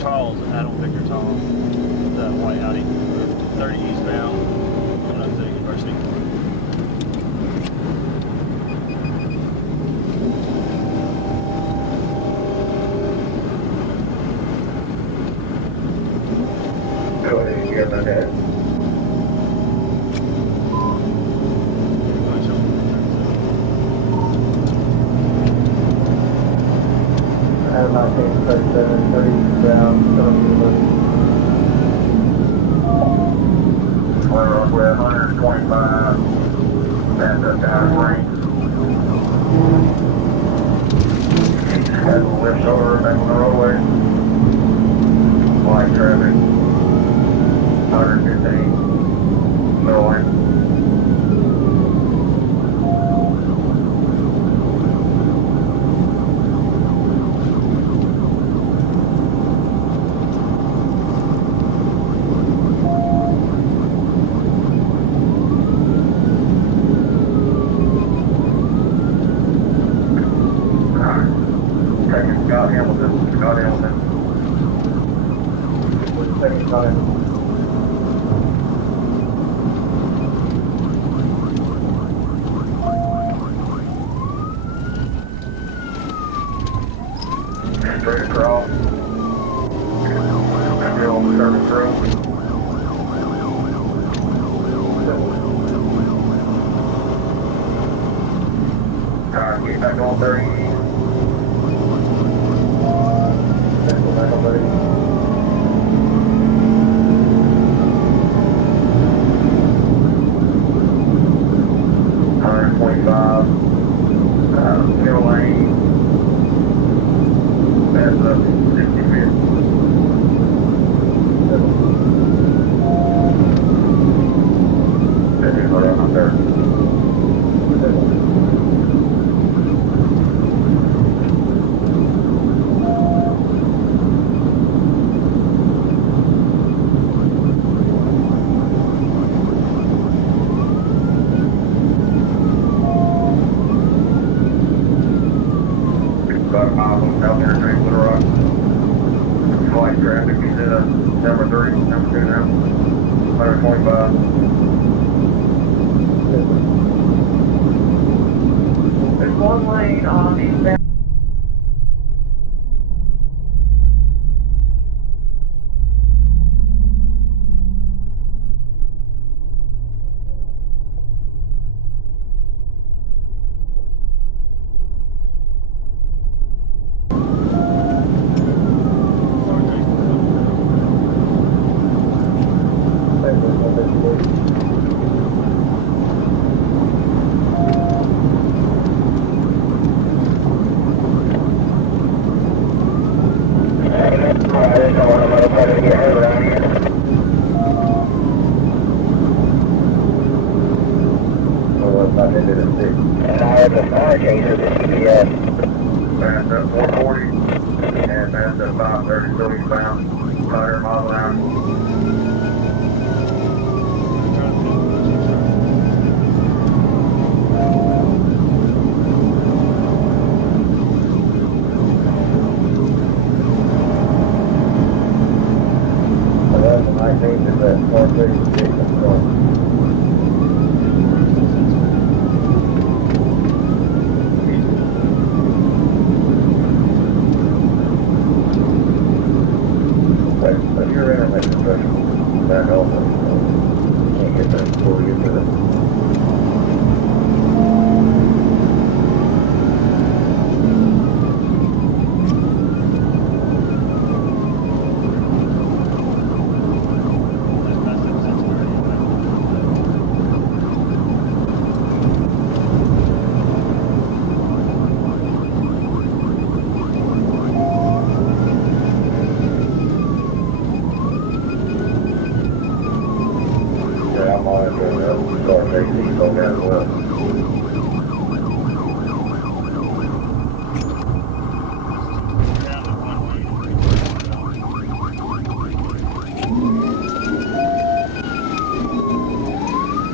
Charles, Adam Victor Tom, the white Audi, 30 eastbound, going up to the university. Go ahead, you got my dad. Adam 1937, 30 eastbound, coming to the university. We're up with 125, that's up down range. Has a lift over back on the roadway. Light traffic, 115, middle lane. Taking Scott Hamilton, Scott Hamilton. What's the second time? Straight across. Still on the service road. Alright, get back on 30 east. Back on 30. 125, middle lane, that's up 65th. That is right on there. About a mile from South Interstate, Little Rock. Light traffic, he's at number 3, number 2 now. 125. There's one lane on the eastbound. Fast up 440 and fast up 530, still eastbound, 100 miles an hour. That's the 19th is at 436 in front. But you're in that construction back also. Can't get there before we get to the I'm monitoring the car safety, so down as well.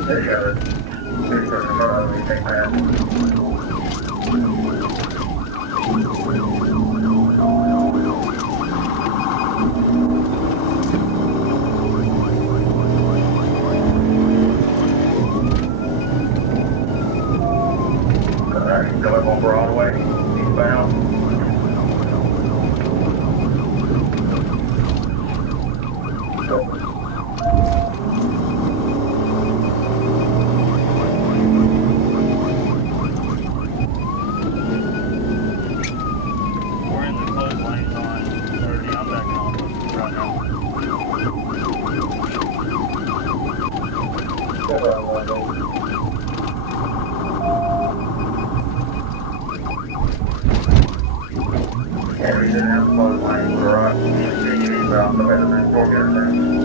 They got it. They're starting to run out of anything fast. eastbound, so headed to Fort Interchange.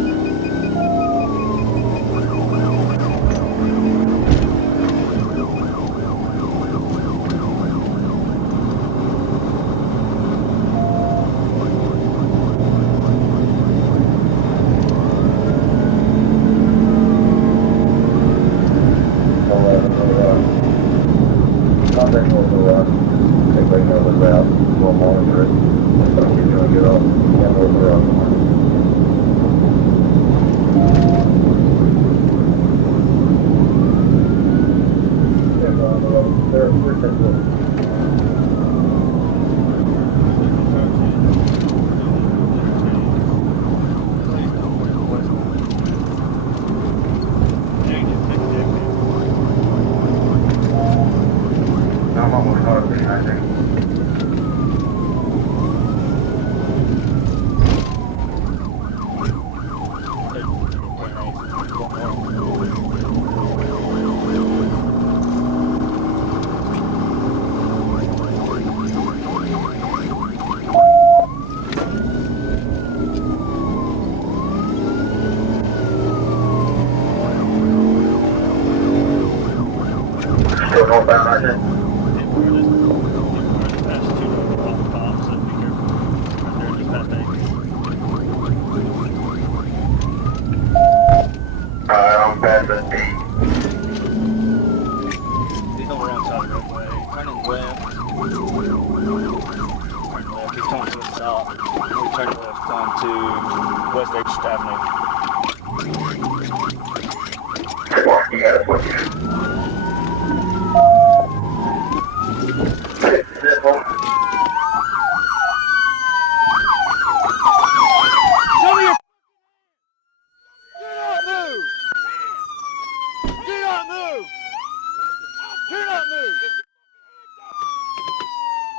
Contact North Rock. If they know the route, we'll monitor it. If somebody's gonna get off, yeah, North Rock. Yeah, on the road. They're simple. I'm almost caught up in, I think. Still northbound, I think. I'm past the 8. He's on the wrong side of the roadway. Turning left. Turn left. He's coming to the south. We turn left onto West 8th Avenue. You got it, what you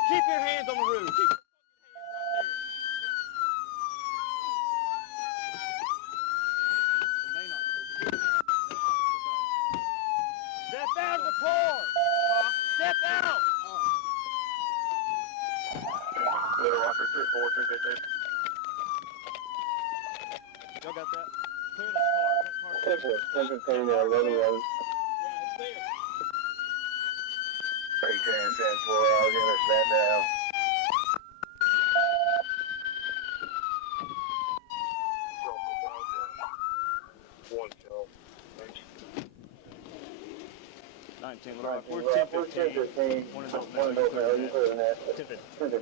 Keep your hands on the roof. Step out of the car. Step out. Little Rocker 34215. Y'all got that? Clear that car. That car's clear. Simple. Simple thing, Road. Yeah, it's clear. 310, 10, 4, I'll give us that now. One, 19, Little Rock. We're 10-15. One is open now. You can clear that. 10-15.